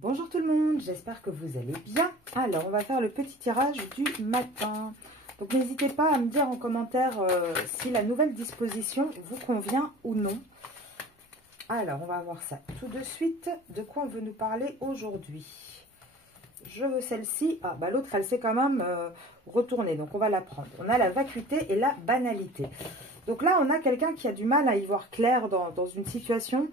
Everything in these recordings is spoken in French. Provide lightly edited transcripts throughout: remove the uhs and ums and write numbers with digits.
Bonjour tout le monde, j'espère que vous allez bien. Alors, on va faire le petit tirage du matin. Donc, n'hésitez pas à me dire en commentaire si la nouvelle disposition vous convient ou non. Alors, on va voir ça tout de suite. De quoi on veut nous parler aujourd'hui? Je veux celle-ci. Ah, bah l'autre, elle s'est quand même retournée. Donc, on va la prendre. On a la vacuité et la banalité. Donc là, on a quelqu'un qui a du mal à y voir clair dans une situation.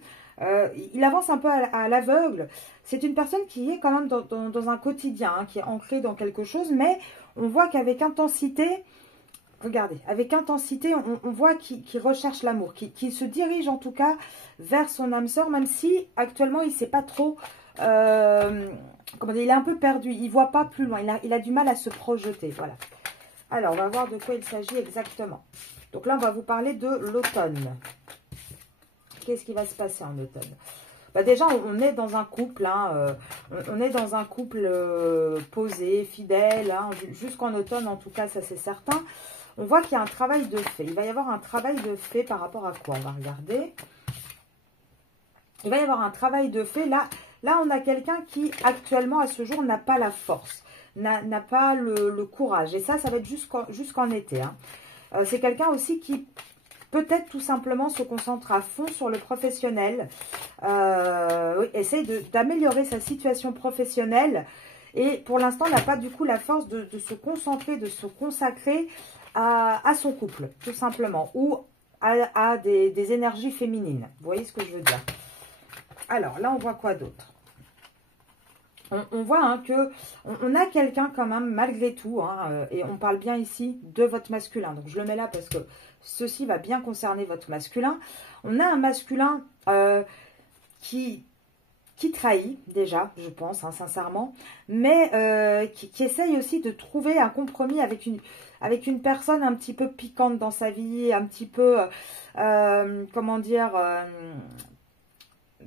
Il avance un peu à l'aveugle. C'est une personne qui est quand même dans un quotidien, hein, qui est ancrée dans quelque chose, mais on voit qu'avec intensité, regardez, avec intensité, on voit qu'il recherche l'amour, qu'il se dirige en tout cas vers son âme sœur, même si actuellement il ne sait pas trop, comment dire, il est un peu perdu, il ne voit pas plus loin, il a du mal à se projeter, voilà. Alors, on va voir de quoi il s'agit exactement. Donc là, on va vous parler de l'automne. Qu'est-ce qui va se passer en automne? Bah déjà, on est dans un couple, hein, on est dans un couple posé, fidèle, hein, jusqu'en automne en tout cas, ça c'est certain. On voit qu'il y a un travail de fait. Il va y avoir un travail de fait par rapport à quoi? On va regarder. Il va y avoir un travail de fait. Là on a quelqu'un qui actuellement à ce jour n'a pas la force, n'a pas le courage. Et ça va être jusqu'en été. Hein. C'est quelqu'un aussi qui peut-être tout simplement se concentre à fond sur le professionnel, essaye d'améliorer sa situation professionnelle et pour l'instant n'a pas du coup la force de se concentrer, de se consacrer à son couple, tout simplement, ou à des énergies féminines. Vous voyez ce que je veux dire? Alors là, on voit quoi d'autre? On voit hein, on a quelqu'un quand même, malgré tout, hein, et on parle bien ici de votre masculin. Donc, je le mets là parce que ceci va bien concerner votre masculin. On a un masculin qui trahit déjà, je pense, hein, sincèrement, mais qui essaye aussi de trouver un compromis avec une personne un petit peu piquante dans sa vie, un petit peu, comment dire,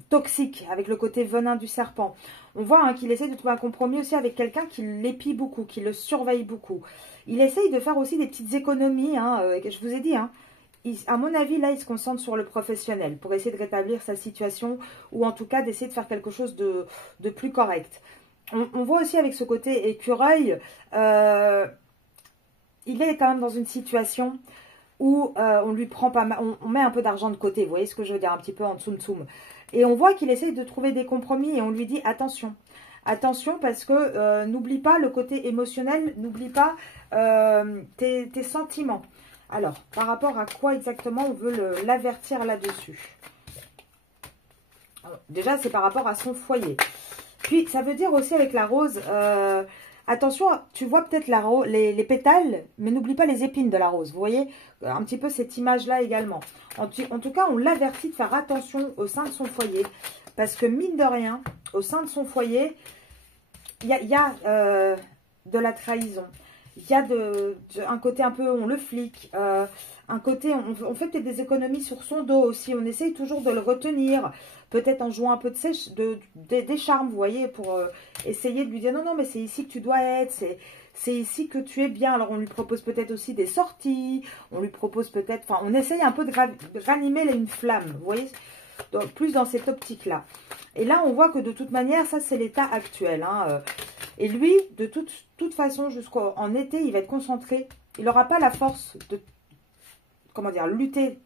toxique, avec le côté venin du serpent. On voit hein, qu'il essaie de trouver un compromis aussi avec quelqu'un qui l'épie beaucoup, qui le surveille beaucoup. Il essaye de faire aussi des petites économies, hein, je vous ai dit, hein, à mon avis, là, il se concentre sur le professionnel pour essayer de rétablir sa situation ou en tout cas d'essayer de faire quelque chose de plus correct. On voit aussi avec ce côté écureuil, il est quand même dans une situation où on lui prend pas mal, on met un peu d'argent de côté, vous voyez ce que je veux dire, un petit peu en tsum-tsum. Et on voit qu'il essaye de trouver des compromis et on lui dit attention. Attention parce que n'oublie pas le côté émotionnel, n'oublie pas tes sentiments. Alors, par rapport à quoi exactement on veut l'avertir là-dessus? Déjà, c'est par rapport à son foyer. Puis, ça veut dire aussi avec la rose, attention, tu vois peut-être les pétales, mais n'oublie pas les épines de la rose. Vous voyez un petit peu cette image-là également. En tout cas, on l'avertit de faire attention au sein de son foyer. Parce que mine de rien, au sein de son foyer, il y a de la trahison. Il y a un côté un peu, on le flique. Un côté, on fait peut-être des économies sur son dos aussi. On essaye toujours de le retenir. Peut-être en jouant un peu des charmes, vous voyez, pour essayer de lui dire non, mais c'est ici que tu dois être, c'est ici que tu es bien. Alors, on lui propose peut-être aussi des sorties, on lui propose peut-être, enfin, on essaye un peu de ranimer une flamme, vous voyez, donc, plus dans cette optique-là. Et là, on voit que de toute manière, ça, c'est l'état actuel. Hein, et lui, de toute façon, jusqu'en été, il va être concentré. Il n'aura pas la force de, comment dire, lutter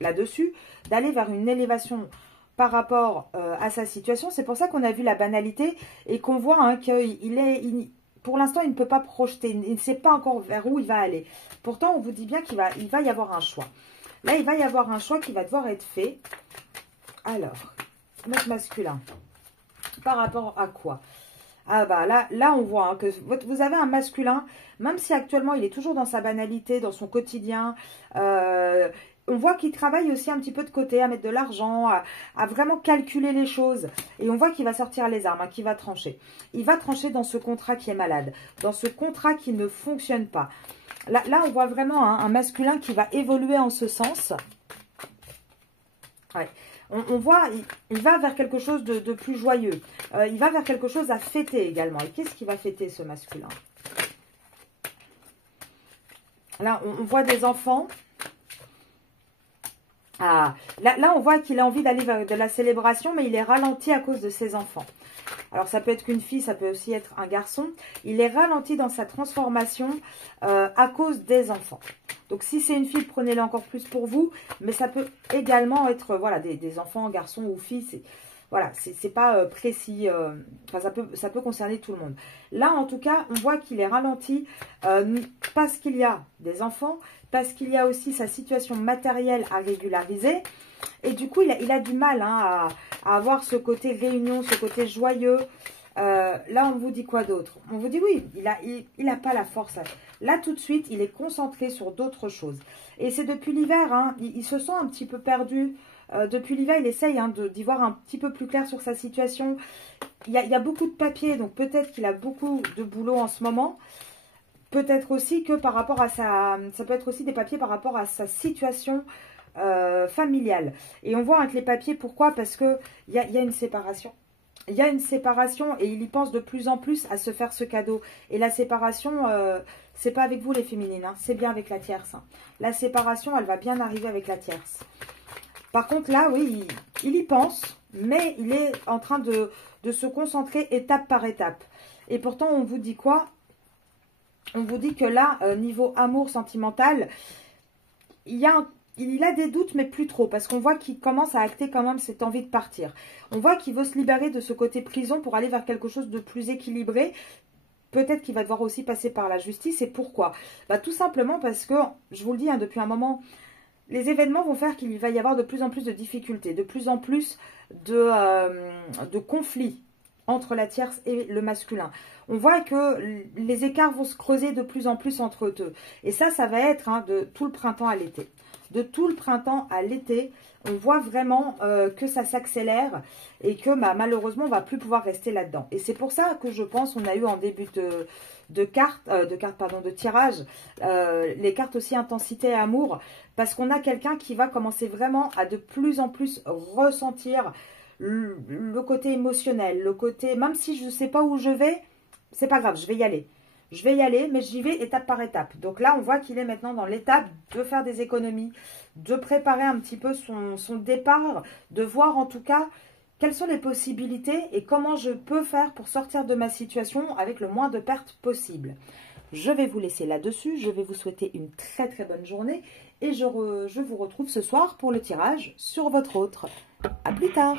là-dessus, d'aller vers une élévation par rapport à sa situation. C'est pour ça qu'on a vu la banalité et qu'on voit hein, pour l'instant, il ne peut pas projeter. Il ne sait pas encore vers où il va aller. Pourtant, on vous dit bien qu'il va y avoir un choix. Là, il va y avoir un choix qui va devoir être fait. Alors, notre masculin, par rapport à quoi? Ah bah là on voit hein, que vous avez un masculin, même si actuellement il est toujours dans sa banalité, dans son quotidien, on voit qu'il travaille aussi un petit peu de côté, à mettre de l'argent, à vraiment calculer les choses. Et on voit qu'il va sortir les armes, hein, qu'il va trancher. Il va trancher dans ce contrat qui est malade, dans ce contrat qui ne fonctionne pas. Là on voit vraiment hein, un masculin qui va évoluer en ce sens. Ouais. On voit, il va vers quelque chose de plus joyeux. Il va vers quelque chose à fêter également. Et qu'est-ce qu'il va fêter, ce masculin? Là, on voit des enfants. Ah, là on voit qu'il a envie d'aller vers de la célébration, mais il est ralenti à cause de ses enfants. alors ça peut être qu'une fille, ça peut aussi être un garçon, il est ralenti dans sa transformation à cause des enfants. Donc si c'est une fille, prenez-le encore plus pour vous, mais ça peut également être voilà, des enfants, garçons ou filles, voilà, c'est pas précis, enfin ça peut concerner tout le monde. Là, en tout cas, on voit qu'il est ralenti parce qu'il y a des enfants, parce qu'il y a aussi sa situation matérielle à régulariser. Et du coup, il a du mal hein, à avoir ce côté réunion, ce côté joyeux. Là, on vous dit quoi d'autre? On vous dit oui, il a pas la force. Là, tout de suite, il est concentré sur d'autres choses. Et c'est depuis l'hiver, hein, il se sent un petit peu perdu. Depuis l'hiver, il essaye hein, d'y voir un petit peu plus clair sur sa situation. Il y a beaucoup de papiers, donc peut-être qu'il a beaucoup de boulot en ce moment. Peut-être aussi que par rapport à ça peut être aussi des papiers par rapport à sa situation familiale. Et on voit avec les papiers, pourquoi? Parce qu'il y a une séparation. Il y a une séparation et il y pense de plus en plus à se faire ce cadeau. Et la séparation, c'est pas avec vous les féminines, hein, c'est bien avec la tierce. Hein. La séparation, elle va bien arriver avec la tierce. Par contre, là, oui, il y pense, mais il est en train de se concentrer étape par étape. Et pourtant, on vous dit quoi? On vous dit que là, niveau amour sentimental, il a des doutes, mais plus trop. Parce qu'on voit qu'il commence à acter quand même cette envie de partir. On voit qu'il veut se libérer de ce côté prison pour aller vers quelque chose de plus équilibré. Peut-être qu'il va devoir aussi passer par la justice. Et pourquoi? Bah, tout simplement parce que, je vous le dis hein, depuis un moment... Les événements vont faire qu'il va y avoir de plus en plus de difficultés, de plus en plus de conflits entre la tierce et le masculin. On voit que les écarts vont se creuser de plus en plus entre eux. Et ça va être hein, de tout le printemps à l'été. De tout le printemps à l'été, on voit vraiment que ça s'accélère et que malheureusement, on ne va plus pouvoir rester là-dedans. Et c'est pour ça que je pense qu'on a eu en début de tirage, les cartes aussi intensité et amour, parce qu'on a quelqu'un qui va commencer vraiment à de plus en plus ressentir le côté émotionnel, le côté, même si je ne sais pas où je vais, c'est pas grave, je vais y aller. Je vais y aller, mais j'y vais étape par étape. Donc là, on voit qu'il est maintenant dans l'étape de faire des économies, de préparer un petit peu son départ, de voir en tout cas quelles sont les possibilités et comment je peux faire pour sortir de ma situation avec le moins de pertes possible. Je vais vous laisser là-dessus. Je vais vous souhaiter une très très bonne journée et je vous retrouve ce soir pour le tirage sur votre autre. À plus tard.